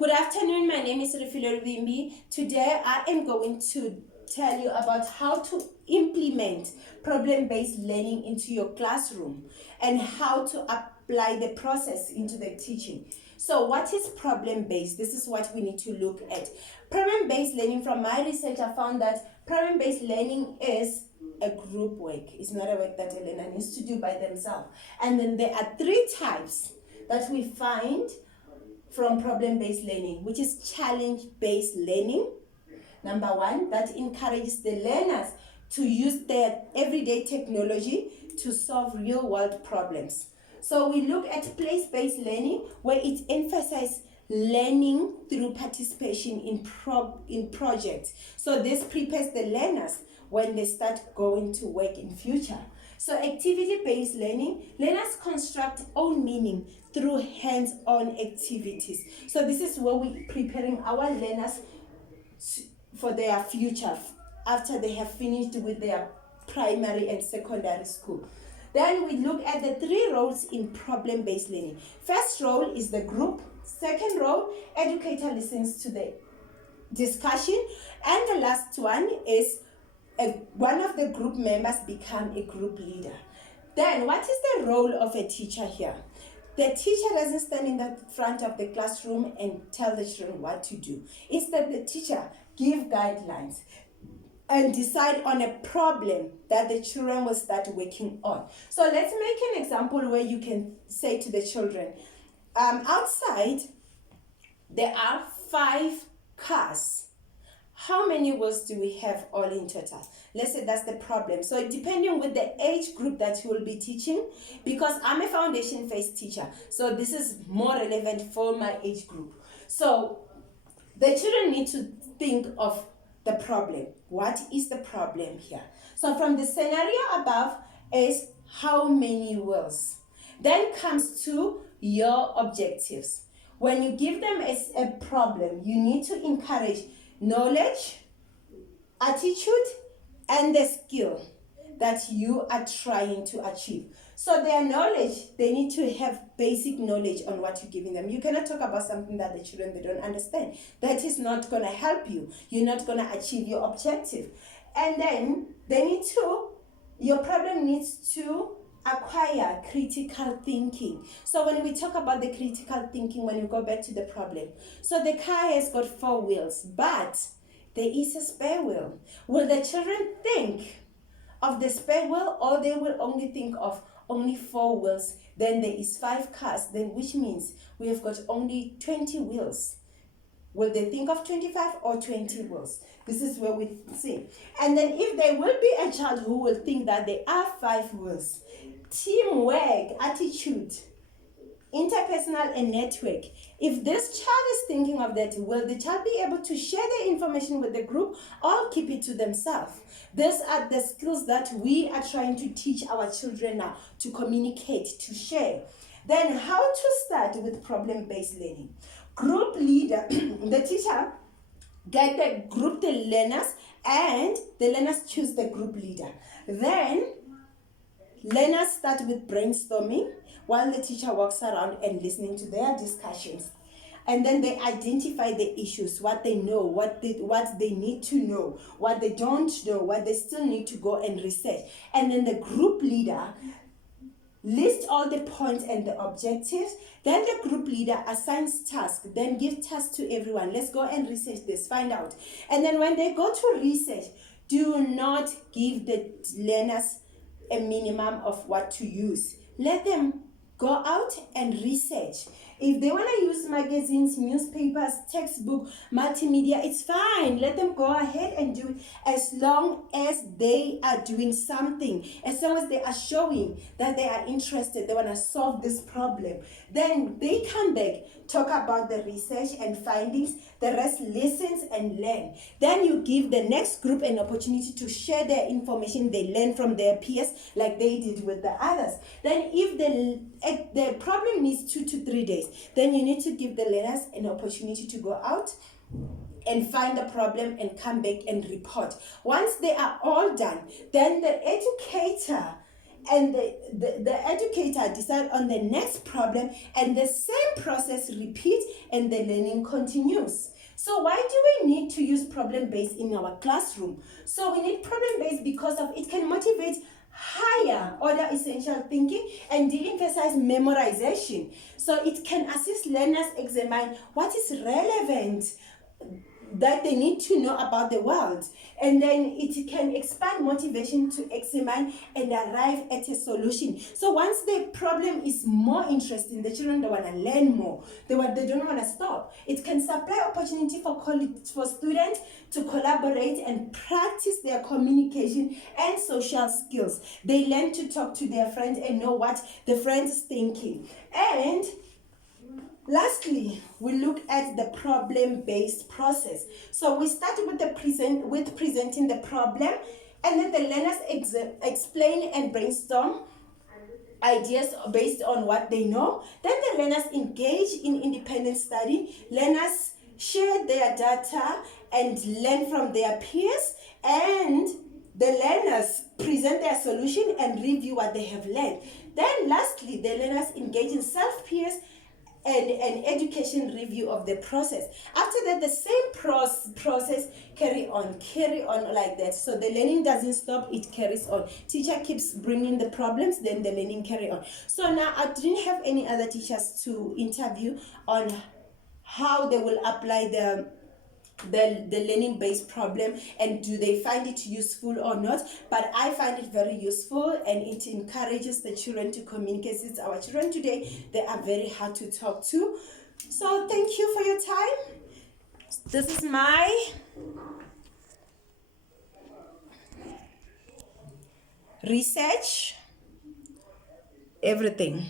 Good afternoon, my name is Refiloe Luvhimbi. Today I am going to tell you about how to implement problem-based learning into your classroom and how to apply the process into the teaching. So what is problem-based? This is what we need to look at. Problem-based learning, from my research, I found that problem-based learning is a group work. It's not a work that a learner needs to do by themselves. And then there are three types that we find from problem-based learning, which is challenge-based learning. Number one, that encourages the learners to use their everyday technology to solve real-world problems. So we look at place-based learning, where it emphasizes learning through participation in projects. So this prepares the learners when they start going to work in future. So activity-based learning, learners construct own meaning through hands-on activities. So this is where we're preparing our learners for their future after they have finished with their primary and secondary school. Then we look at the three roles in problem-based learning. First role is the group. Second role, educator listens to the discussion. And the last one is one of the group members become a group leader. Then what is the role of a teacher here? The teacher doesn't stand in the front of the classroom and tell the children what to do. Instead, the teacher gives guidelines and decide on a problem that the children will start working on. So let's make an example where you can say to the children, outside there are 5 cars. How many wheels do we have all in total? Let's say that's the problem. So depending with the age group that you will be teaching, because I'm a foundation phase teacher, so this is more relevant for my age group. So the children need to think of the problem. What is the problem here? So from the scenario above is how many wheels. Then comes to your objectives. When you give them a problem, you need to encourage knowledge, attitude, and the skill that you are trying to achieve. So their knowledge, they need to have basic knowledge on what you're giving them. You cannot talk about something that the children, they don't understand. That is not going to help you. You're not going to achieve your objective. And then your problem needs to acquire critical thinking. So when we talk about the critical thinking, when we go back to the problem, so the car has got 4 wheels, but there is a spare wheel. Will the children think of the spare wheel, or they will only think of only 4 wheels? Then there is 5 cars, then which means we have got only 20 wheels. Will they think of 25 or 20 wheels? This is where we see. And then if there will be a child who will think that there are 5 wheels, teamwork, attitude, interpersonal, and network. If this child is thinking of that, will the child be able to share the information with the group or keep it to themselves? These are the skills that we are trying to teach our children now, to communicate, to share. Then how to start with problem-based learning. Group leader, the teacher get the group, the learners, and the learners choose the group leader. Then learners start with brainstorming while the teacher walks around and listening to their discussions. And then they identify the issues, what they know, what they need to know, what they don't know, what they still need to go and research. And then the group leader lists all the points and the objectives. Then the group leader assigns tasks, then give tasks to everyone. Let's go and research this, find out. And then when they go to research, do not give the learners a minimum of what to use. Let them go out and research. If they want to use magazines, newspapers, textbook, multimedia, it's fine. Let them go ahead and do it, as long as they are doing something, as long as they are showing that they are interested, they want to solve this problem. Then they come back, talk about the research and findings, the rest listens and learn. Then you give the next group an opportunity to share their information they learn from their peers, like they did with the others. Then if the problem needs 2 to 3 days, then you need to give the learners an opportunity to go out and find the problem and come back and report. Once they are all done, then the educator and the educator decide on the next problem, and the same process repeats and the learning continues. So why do we need to use problem-based in our classroom? So we need problem-based because of it can motivate higher order essential thinking and de-emphasize memorization. So it can assist learners examine what is relevant that they need to know about the world, and then it can expand motivation to examine and arrive at a solution. So once the problem is more interesting, the children, they want to learn more, they don't want to stop. It can supply opportunity for students to collaborate and practice their communication and social skills. They learn to talk to their friends and know what the friends is thinking. And lastly, we look at the problem-based process. So we start with presenting the problem, and then the learners explain and brainstorm ideas based on what they know. Then the learners engage in independent study. Learners share their data and learn from their peers, and the learners present their solution and review what they have learned. Then lastly, the learners engage in self-peers and an education review of the process. After that, the same process carry on like that. So the learning doesn't stop, it carries on. Teacher keeps bringing the problems, then the learning carry on. So now I didn't have any other teachers to interview on how they will apply the learning based problem and do they find it useful or not. But I find it very useful, and it encourages the children to communicate. Since our children today, they are very hard to talk to. So thank you for your time. This is my research, everything.